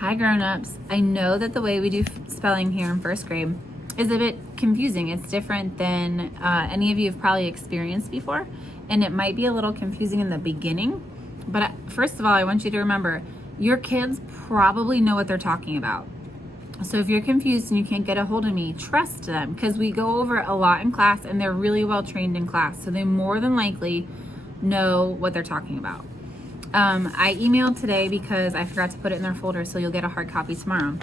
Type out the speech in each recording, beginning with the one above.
Hi grown-ups. I know that the way we do spelling here in first grade is a bit confusing. It's different than any of you have probably experienced before, and it might be a little confusing in the beginning. But first of all, I want you to remember, your kids probably know what they're talking about. So if you're confused and you can't get a hold of me, trust them, because we go over a lot in class and they're really well trained in class. So they more than likely know what they're talking about. I emailed today because I forgot to put it in their folder, so you'll get a hard copy tomorrow.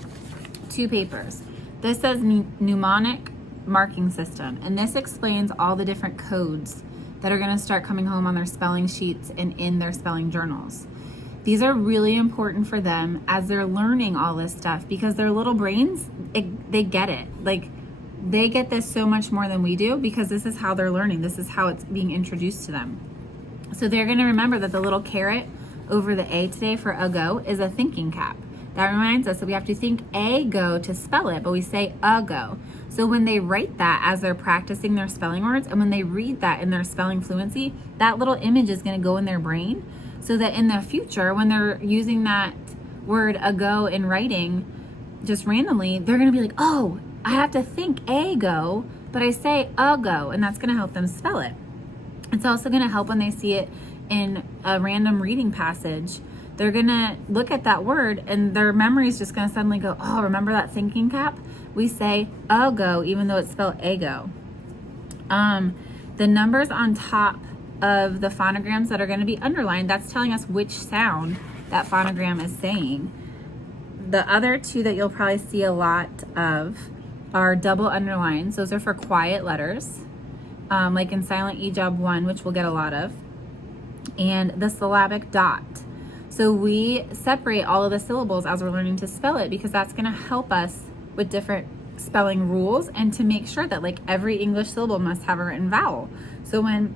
2 papers. This says mnemonic marking system, and this explains all the different codes that are going to start coming home on their spelling sheets and in their spelling journals. These are really important for them as they're learning all this stuff, because their little brains, they get it. Like, they get this so much more than we do, because this is how they're learning. This is how it's being introduced to them. So they're going to remember that the little caret over the A today for ago is a thinking cap. That reminds us that we have to think ago to spell it, but we say ago. So when they write that as they're practicing their spelling words, and when they read that in their spelling fluency, that little image is going to go in their brain, so that in the future, when they're using that word ago in writing just randomly, they're going to be like, oh, I have to think ago, but I say ago, and that's going to help them spell it. It's also going to help when they see it in a random reading passage. They're going to look at that word and their memory is just going to suddenly go, oh, remember that thinking cap? We say ago, even though it's spelled ago. The numbers on top of the phonograms that are going to be underlined, that's telling us which sound that phonogram is saying. The other 2 that you'll probably see a lot of are double underlines. Those are for quiet letters. Like in Silent E Job 1, which we'll get a lot of, and the syllabic dot. So we separate all of the syllables as we're learning to spell it, because that's going to help us with different spelling rules, and to make sure that like every English syllable must have a written vowel. So when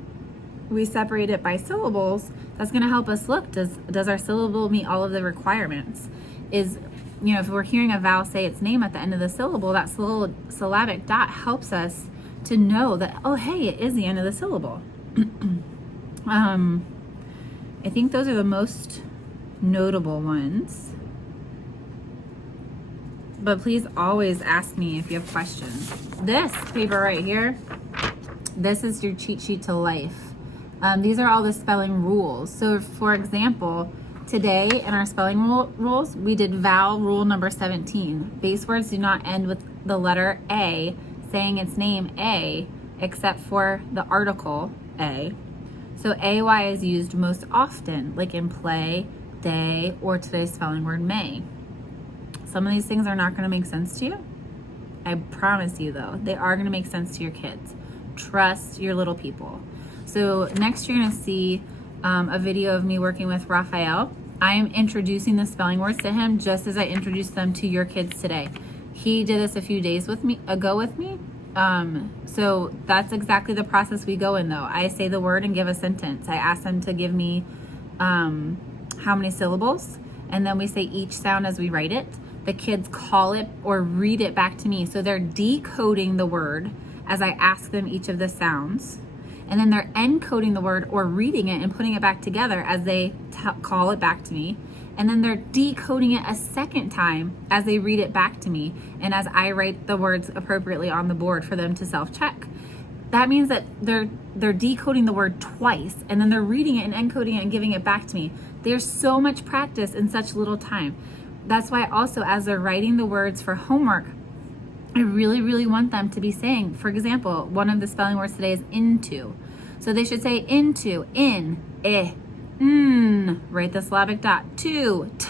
we separate it by syllables, that's going to help us look, does our syllable meet all of the requirements? If we're hearing a vowel say its name at the end of the syllable, that syllabic dot helps us to know that, oh, hey, it is the end of the syllable. I think those are the most notable ones. But please always ask me if you have questions. This paper right here, this is your cheat sheet to life. These are all the spelling rules. So for example, today in our spelling rules, we did vowel rule number 17. Base words do not end with the letter A, saying its name A, except for the article A. So AY is used most often, like in play, day, or today's spelling word may. Some of these things are not going to make sense to you. I promise you though, they are going to make sense to your kids. Trust your little people. So next you're going to see a video of me working with Raphael. I am introducing the spelling words to him just as I introduced them to your kids today. He did this a few days ago with me. So that's exactly the process we go in though. I say the word and give a sentence. I ask them to give me how many syllables, and then we say each sound as we write it. The kids call it or read it back to me. So they're decoding the word as I ask them each of the sounds. And then they're encoding the word or reading it and putting it back together as they call it back to me. And then they're decoding it a second time as they read it back to me, and as I write the words appropriately on the board for them to self-check. That means that they're decoding the word twice, and then they're reading it and encoding it and giving it back to me. There's so much practice in such little time. That's why also as they're writing the words for homework, I really, really want them to be saying, for example, one of the spelling words today is into. So they should say into, in, write the syllabic dot, to, t,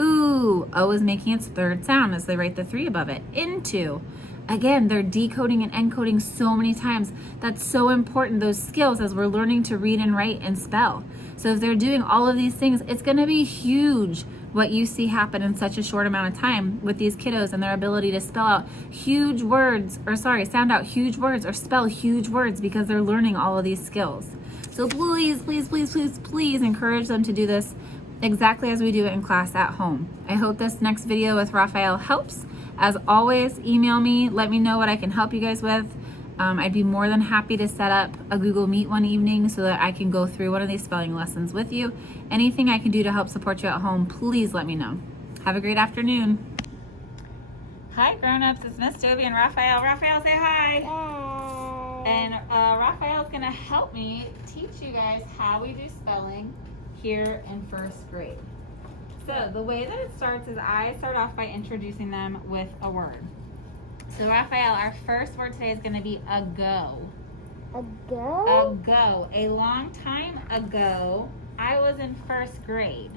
ooh. O is making its 3rd sound as they write the 3 above it, into. Again, they're decoding and encoding so many times. That's so important, those skills, as we're learning to read and write and spell. So if they're doing all of these things, it's going to be huge what you see happen in such a short amount of time with these kiddos and their ability to spell out huge words, sound out huge words or spell huge words, because they're learning all of these skills. So please, please, please, please, please encourage them to do this exactly as we do it in class at home. I hope this next video with Raphael helps. As always, email me, let me know what I can help you guys with. I'd be more than happy to set up a Google Meet one evening so that I can go through one of these spelling lessons with you. Anything I can do to help support you at home, please let me know. Have a great afternoon. Hi, grown-ups. It's Miss Jovi and Raphael. Raphael, say hi. Hi. And Raphael's going to help me teach you guys how we do spelling here in first grade. So the way that it starts is I start off by introducing them with a word. So Raphael, our first word today is going to be ago. Ago? Ago. A long time ago, I was in first grade.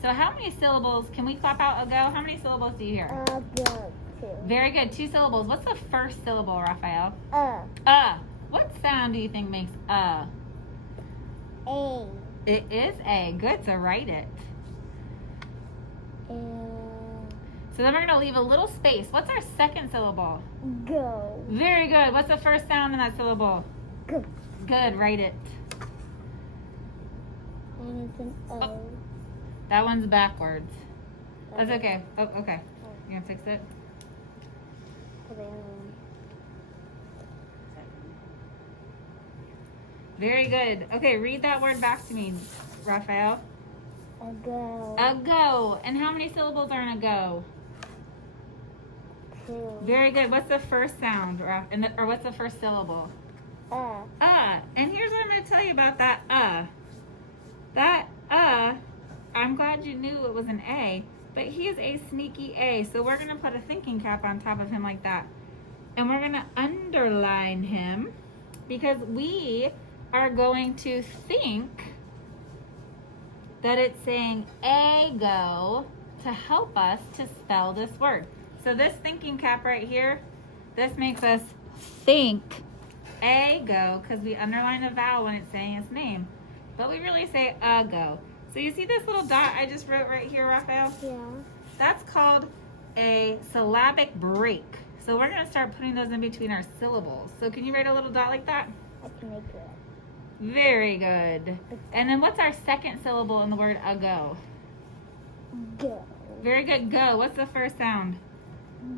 So how many syllables, can we clap out ago? How many syllables do you hear? Ago. 2. Very good, 2 syllables. What's the first syllable, Raphael? What sound do you think makes A. It is A. Good, so write it. So then we're gonna leave a little space. What's our second syllable? Go. Very good. What's the first sound in that syllable? Go. Good, write it. And it's an O. Oh. That one's backwards. That's okay. Oh, okay. You gonna fix it? Very good. Okay, read that word back to me, Raphael. Ago. Ago. And how many syllables are in ago? 2. Very good. What's the first sound, or what's the first syllable? And here's what I'm going to tell you about that That I'm glad you knew it was an A, but he is a sneaky A. So we're going to put a thinking cap on top of him like that. And we're going to underline him because we are going to think that it's saying ago to help us to spell this word. So this thinking cap right here, this makes us think ago because we underline a vowel when it's saying its name. But we really say ago. So you see this little dot I just wrote right here, Raphael? Yeah. That's called a syllabic break. So we're going to start putting those in between our syllables. So can you write a little dot like that? I can make it. Very good. And then what's our second syllable in the word ago? Go. Very good. Go. What's the first sound?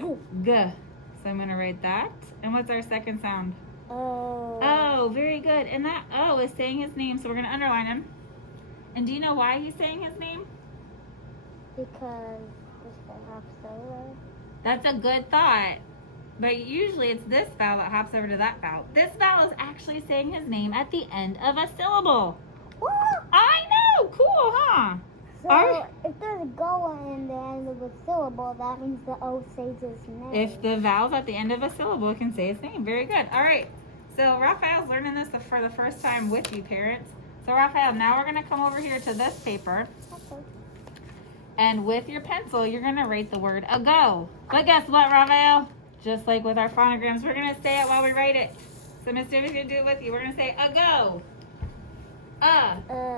Go. G. So I'm going to write that. And what's our second sound? O. Oh, very good. And that O is saying his name, so we're going to underline him. And do you know why he's saying his name? Because this guy hops over. That's a good thought. But usually it's this vowel that hops over to that vowel. This vowel is actually saying his name at the end of a syllable. What? I know! Cool, huh? So if there's a go in the end of a syllable, that means the O says his name. If the vowel's at the end of a syllable, it can say its name. Very good. All right. So Raphael's learning this for the first time with you, parents. So Raphael, now we're going to come over here to this paper. Okay. And with your pencil, you're going to write the word ago. But guess what, Raphael? Just like with our phonograms, we're going to say it while we write it. So Miss Jimmy's going to do it with you. We're going to say ago.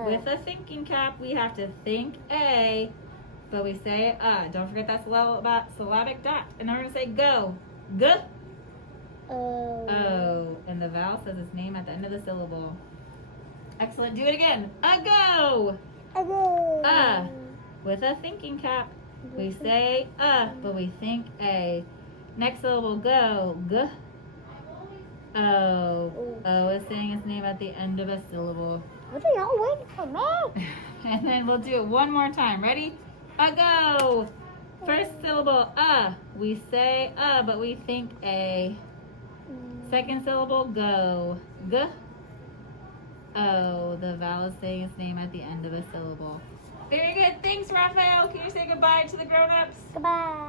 With a thinking cap, we have to think A, but we say Don't forget that syllabic dot. And then we're going to say go. G. Oh. And the vowel says its name at the end of the syllable. Excellent. Do it again. Ago. Ago. With a thinking cap, we say but we think A. Next syllable, go. G. Oh. O is saying its name at the end of a syllable. What are y'all waiting for me? And then we'll do it one more time. Ready? Ago. First syllable, we say but we think A. Second syllable, go. G. Oh, the vowel is saying its name at the end of a syllable. Very good. Thanks, Raphael. Can you say goodbye to the grown-ups? Goodbye.